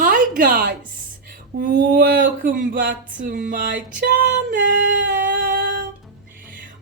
Hi guys, welcome back to my channel,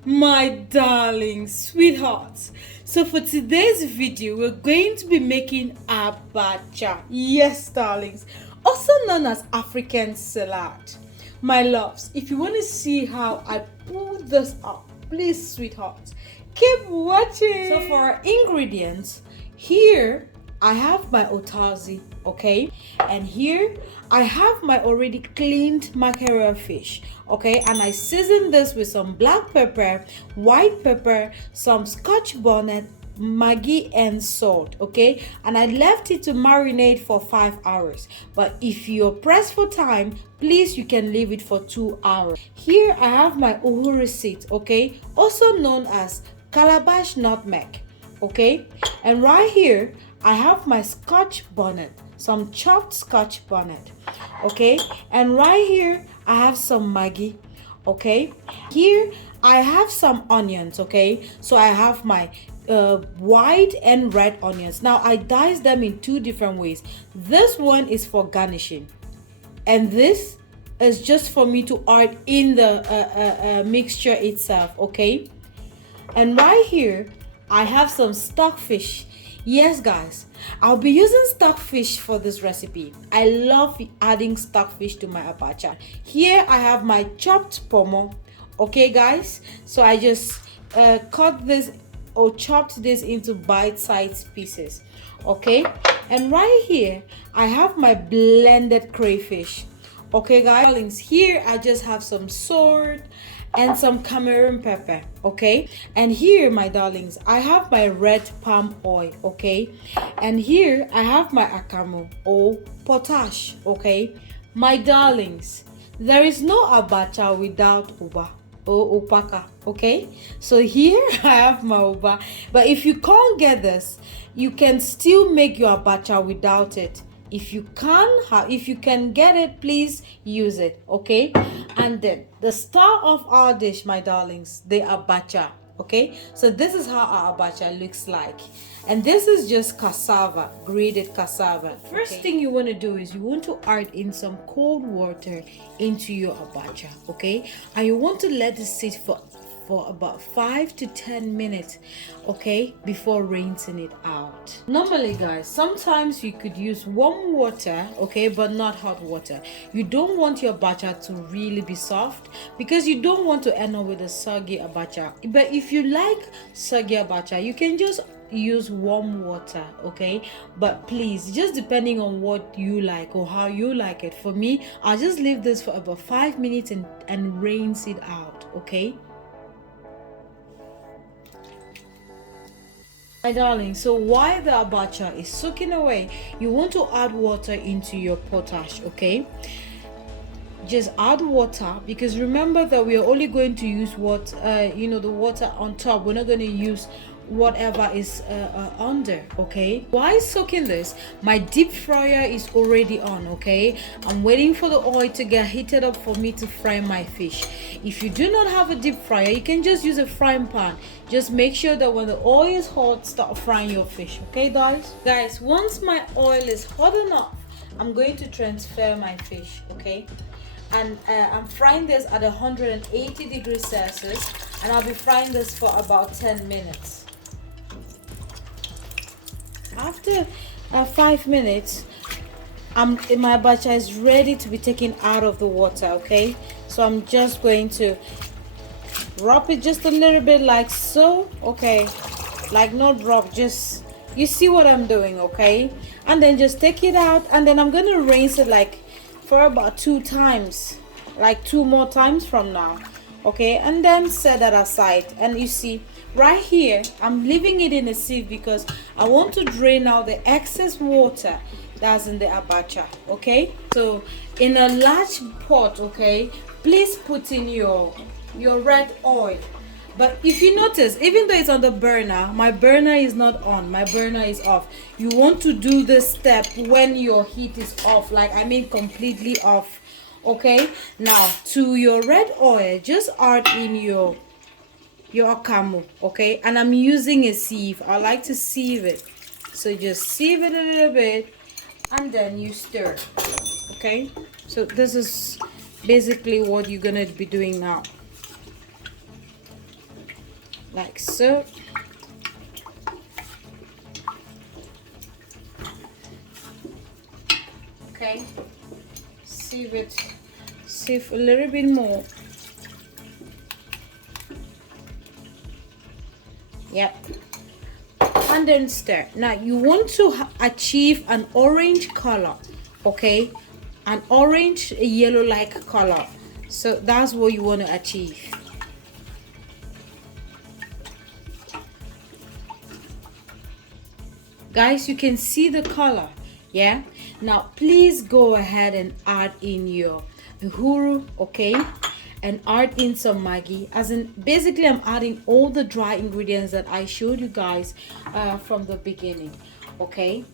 my darling sweethearts. So for today's video, we're going to be making Abacha. Yes, darlings, also known as African salad. My loves, if you want to see how I pull this up, please, sweethearts, keep watching. So for our ingredients, here I have my otazi, okay, and here I have my already cleaned mackerel fish, okay, and I season this with some black pepper, white pepper, some scotch bonnet, maggi and salt, okay, and I left it to marinate for 5 hours. But if you're pressed for time, please, you can leave it for 2 hours. Here I have my uhuru seed, okay, also known as calabash nutmeg, okay, and right here I have my scotch bonnet, some chopped scotch bonnet, okay, and right here I have some maggi, okay. Here I have some onions, okay, so I have my white and red onions. Now I dice them in two different ways. This one is for garnishing, and this is just for me to add in the mixture itself, okay. And right here I have some stockfish. Yes guys, I'll be using stockfish for this recipe. I love adding stockfish to my abacha. Here I have my chopped pomo, okay guys, so I just cut this or chopped this into bite-sized pieces, okay. And right here I have my blended crayfish, okay guys. Here I just have some salt and some Cameroon pepper, okay. And here, my darlings, I have my red palm oil, okay. And here I have my akamu or potash, okay. My darlings, there is no abacha without uba or opaka, okay. So here I have my uba, but if you can't get this, you can still make your abacha without it. If you can get it, please use it, okay. And then the star of our dish, my darlings, the abacha, okay. So this is how our abacha looks like, and this is just cassava, grated cassava. First thing you want to do is you want to add in some cold water into your abacha, okay, and you want to let it sit for about 5 to 10 minutes, okay, before rinsing it out. Normally guys, sometimes you could use warm water, okay, but not hot water. You don't want your abacha to really be soft because you don't want to end up with a soggy abacha. But if you like soggy abacha, you can just use warm water, okay. But please, just depending on what you like or how you like it. For me, I'll just leave this for about 5 minutes and rinse it out, okay. My darling, so while the abacha is soaking away, you want to add water into your potash, okay. Just add water, because remember that we are only going to use what the water on top. We're not going to use whatever is under, okay. While soaking this, my deep fryer is already on, okay. I'm waiting for the oil to get heated up for me to fry my fish. If you do not have a deep fryer, you can just use a frying pan. Just make sure that when the oil is hot, start frying your fish, okay guys. Once my oil is hot enough, I'm going to transfer my fish, okay. And I'm frying this at 180 degrees Celsius, and I'll be frying this for about 10 minutes. After 5 minutes, my abacha is ready to be taken out of the water, okay. So I'm just going to rub it just a little bit like so, okay, like not rub, just, you see what I'm doing, okay. And then just take it out, and then I'm gonna rinse it like for about 2 times, like 2 more times from now, okay. And then set that aside. And you see right here, I'm leaving it in a sieve because I want to drain out the excess water that's in the abacha, okay. So in a large pot, okay, please put in your red oil. But if you notice, even though it's on the burner, my burner is not on, my burner is off. You want to do this step when your heat is off, like I mean completely off, okay. Now to your red oil, just add in your akamu, okay. And I'm using a sieve. I like to sieve it, so just sieve it a little bit and then you stir. Okay, so this is basically what you're gonna be doing now, like so. Okay, sieve a little bit more. Yep, and then stir. Now you want to achieve an orange color, okay, an orange yellow like color. So that's what you want to achieve. Guys, you can see the color. Yeah, now please go ahead and add in your uhuru, okay, and add in some Maggi. As in, basically I'm adding all the dry ingredients that I showed you guys from the beginning, okay.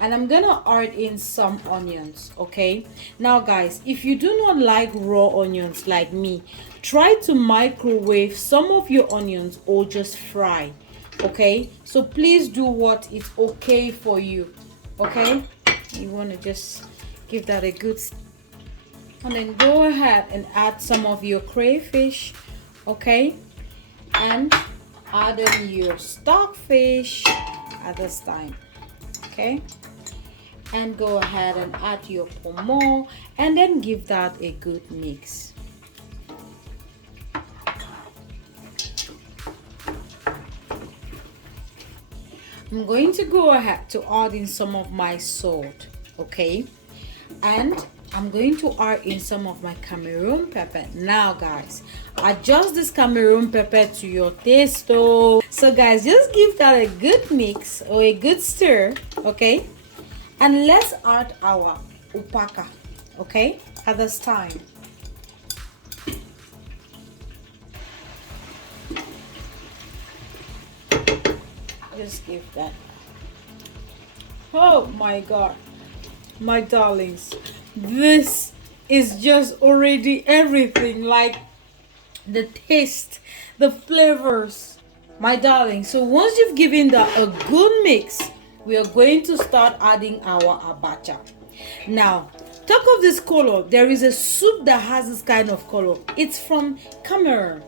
And I'm gonna add in some onions, okay. Now guys, if you do not like raw onions like me, try to microwave some of your onions or just fry, okay. So please do what is okay for you, okay. You want to just give that a good, and then go ahead and add some of your crayfish, okay, and add in your stockfish at this time, okay, and go ahead and add your pomo, and then give that a good mix. I'm going to go ahead to add in some of my salt, okay, and I'm going to add in some of my Cameroon pepper. Now guys, adjust this Cameroon pepper to your taste. So guys, just give that a good mix or a good stir, okay, and let's add our Abacha, okay, at this time. Just give that. Oh my god, my darlings, this is just already everything, like the taste, the flavors, my darlings. So once you've given that a good mix, we are going to start adding our Abacha. Now talk of this color, there is a soup that has this kind of color. It's from Cameroon.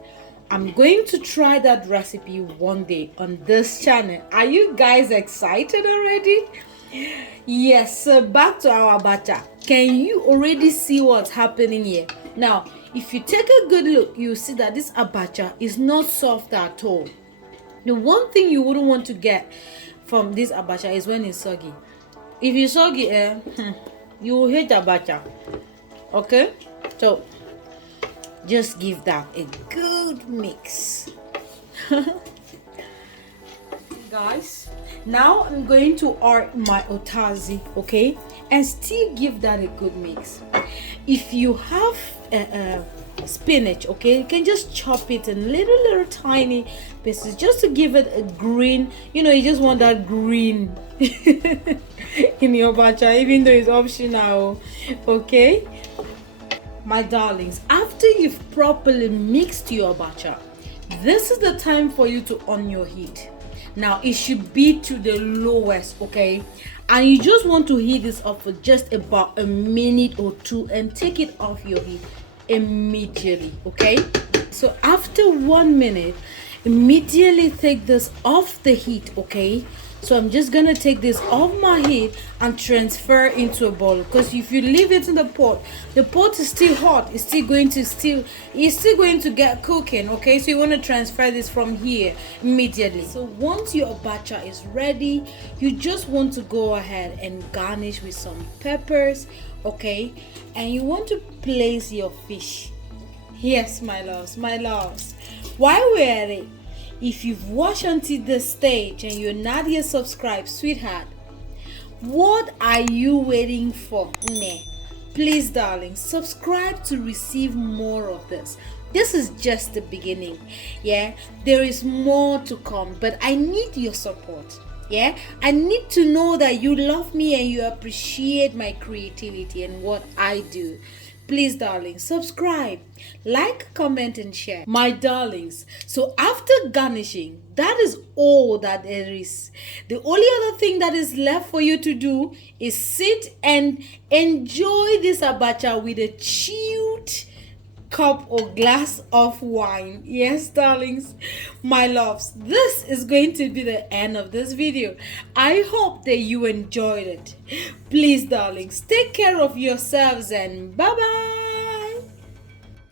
I'm going to try that recipe one day on this channel. Are you guys excited already? Yes, so back to our Abacha. Can you already see what's happening here? Now, if you take a good look, you see that this Abacha is not soft at all. The one thing you wouldn't want to get from this Abacha is when it's soggy. If it's soggy, you will hate Abacha. Okay? So just give that a good mix. Guys, now I'm going to add my otazi, okay, and still give that a good mix. If you have spinach, okay, you can just chop it in little tiny pieces just to give it a green, you know, you just want that green in your Abacha, even though it's optional, okay. My darlings, after you've properly mixed your Abacha, this is the time for you to on your heat. Now it should be to the lowest, okay, and you just want to heat this up for just about a minute or two and take it off your heat immediately, okay. So after 1 minute, immediately take this off the heat, okay. So I'm just gonna take this off my heat and transfer into a bowl, because if you leave it in the pot is still hot, it's still going to get cooking, okay. So you want to transfer this from here immediately. So once your Abacha is ready, you just want to go ahead and garnish with some peppers, okay, and you want to place your fish. Yes, my loves, while we're at it, if you've watched until this stage and you're not yet subscribed, sweetheart, what are you waiting for? Please, darling, subscribe to receive more of this. This is just the beginning. Yeah, there is more to come, but I need your support. Yeah, I need to know that you love me and you appreciate my creativity and what I do. Please, darlings, subscribe, like, comment, and share. My darlings, so after garnishing, that is all that there is. The only other thing that is left for you to do is sit and enjoy this abacha with a chilled cup or glass of wine. Yes, darlings, my loves, this is going to be the end of this video. I hope that you enjoyed it. Please, darlings, take care of yourselves and bye bye.